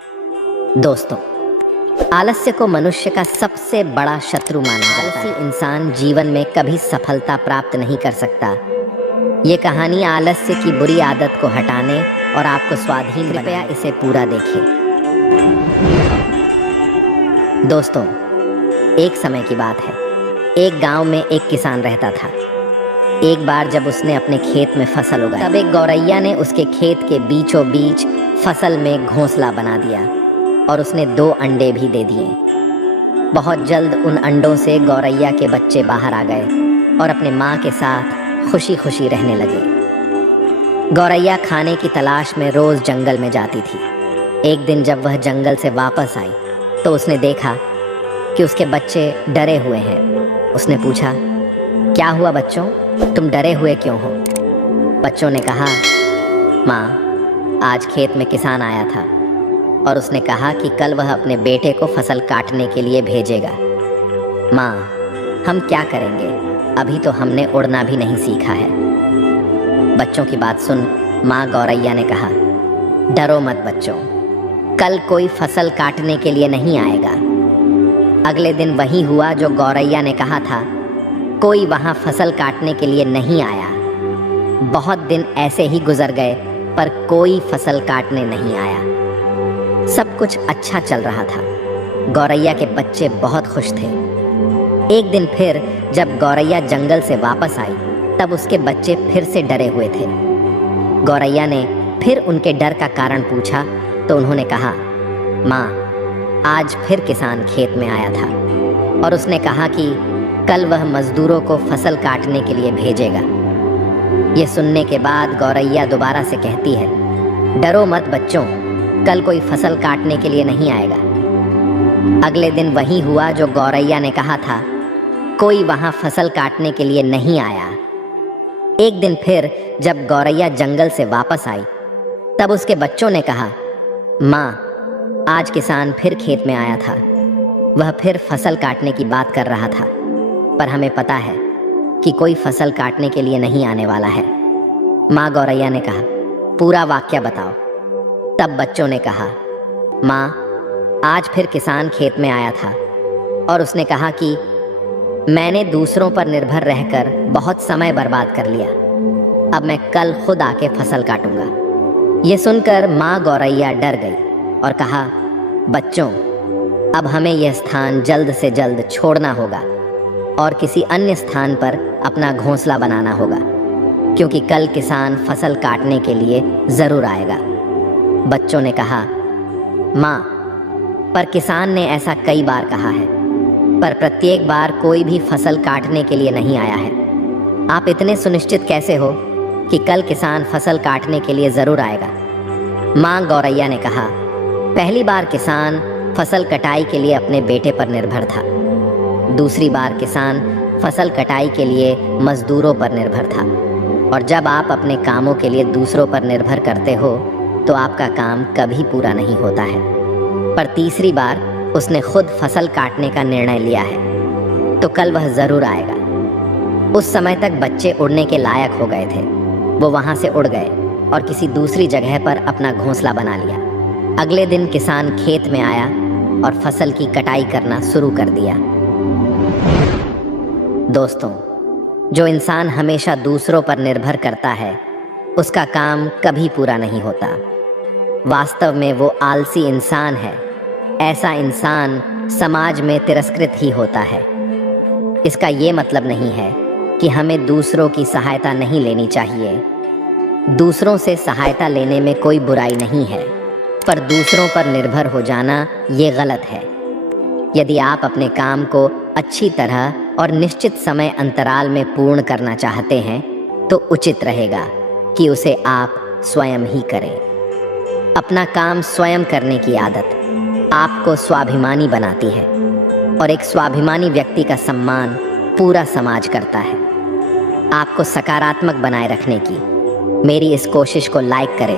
दोस्तों, आलस्य को मनुष्य का सबसे बड़ा शत्रु माना जाता है। इंसान जीवन में कभी सफलता प्राप्त नहीं कर सकता। ये कहानी आलस्य की बुरी आदत को हटाने और आपको स्वाधीन, कृपया इसे पूरा देखें। दोस्तों, एक समय की बात है। एक गांव में एक किसान रहता था। एक बार जब उसने अपने खेत में फसल उगाई, तब एक गौरैया ने उसके खेत के बीचों बीच फसल में घोंसला बना दिया और उसने 2 अंडे भी दे दिए। बहुत जल्द उन अंडों से गौरैया के बच्चे बाहर आ गए और अपने माँ के साथ खुशी खुशी रहने लगे। गौरैया खाने की तलाश में रोज जंगल में जाती थी। एक दिन जब वह जंगल से वापस आई तो उसने देखा कि उसके बच्चे डरे हुए हैं। उसने पूछा, क्या हुआ बच्चों, तुम डरे हुए क्यों हो? बच्चों ने कहा, माँ, आज खेत में किसान आया था और उसने कहा कि कल वह अपने बेटे को फसल काटने के लिए भेजेगा। माँ, हम क्या करेंगे? अभी तो हमने उड़ना भी नहीं सीखा है। बच्चों की बात सुन माँ गौरैया ने कहा, डरो मत बच्चों, कल कोई फसल काटने के लिए नहीं आएगा। अगले दिन वही हुआ जो गौरैया ने कहा था। कोई वहाँ फसल काटने के लिए नहीं आया। बहुत दिन ऐसे ही गुजर गए पर कोई फसल काटने नहीं आया। सब कुछ अच्छा चल रहा था। गौरैया के बच्चे बहुत खुश थे। एक दिन फिर जब गौरैया जंगल से वापस आई तब उसके बच्चे फिर से डरे हुए थे। गौरैया ने फिर उनके डर का कारण पूछा तो उन्होंने कहा, माँ, आज फिर किसान खेत में आया था और उसने कहा कि कल वह मजदूरों को फसल काटने के लिए भेजेगा। ये सुनने के बाद गौरैया दोबारा से कहती है, डरो मत बच्चों, कल कोई फसल काटने के लिए नहीं आएगा। अगले दिन वही हुआ जो गौरैया ने कहा था। कोई वहाँ फसल काटने के लिए नहीं आया। एक दिन फिर जब गौरैया जंगल से वापस आई तब उसके बच्चों ने कहा, माँ, आज किसान फिर खेत में आया था। वह फिर फसल काटने की बात कर रहा था पर हमें पता है कि कोई फसल काटने के लिए नहीं आने वाला है। माँ गौरैया ने कहा, पूरा वाक्य बताओ। तब बच्चों ने कहा, माँ, आज फिर किसान खेत में आया था और उसने कहा कि मैंने दूसरों पर निर्भर रहकर बहुत समय बर्बाद कर लिया। अब मैं कल खुद आके फसल काटूंगा। ये सुनकर माँ गौरैया डर गई और कहा, बच्चों, अब हमें यह स्थान जल्द से जल्द छोड़ना होगा और किसी अन्य स्थान पर अपना घोंसला बनाना होगा, क्योंकि कल किसान फसल काटने के लिए ज़रूर आएगा। बच्चों ने कहा, माँ, पर किसान ने ऐसा कई बार कहा है, पर प्रत्येक बार कोई भी फसल काटने के लिए नहीं आया है। आप इतने सुनिश्चित कैसे हो कि कल किसान फसल काटने के लिए ज़रूर आएगा? माँ गौरैया ने कहा, पहली बार किसान फसल कटाई के लिए अपने बेटे पर निर्भर था। दूसरी बार किसान फसल कटाई के लिए मजदूरों पर निर्भर था। और जब आप अपने कामों के लिए दूसरों पर निर्भर करते हो तो आपका काम कभी पूरा नहीं होता है। पर तीसरी बार उसने खुद फसल काटने का निर्णय लिया है तो कल वह ज़रूर आएगा। उस समय तक बच्चे उड़ने के लायक हो गए थे। वो वहाँ से उड़ गए और किसी दूसरी जगह पर अपना घोंसला बना लिया। अगले दिन किसान खेत में आया और फसल की कटाई करना शुरू कर दिया। दोस्तों, जो इंसान हमेशा दूसरों पर निर्भर करता है उसका काम कभी पूरा नहीं होता। वास्तव में वो आलसी इंसान है। ऐसा इंसान समाज में तिरस्कृत ही होता है। इसका ये मतलब नहीं है कि हमें दूसरों की सहायता नहीं लेनी चाहिए। दूसरों से सहायता लेने में कोई बुराई नहीं है, पर दूसरों पर निर्भर हो जाना ये गलत है। यदि आप अपने काम को अच्छी तरह और निश्चित समय अंतराल में पूर्ण करना चाहते हैं तो उचित रहेगा कि उसे आप स्वयं ही करें। अपना काम स्वयं करने की आदत आपको स्वाभिमानी बनाती है और एक स्वाभिमानी व्यक्ति का सम्मान पूरा समाज करता है। आपको सकारात्मक बनाए रखने की मेरी इस कोशिश को लाइक करें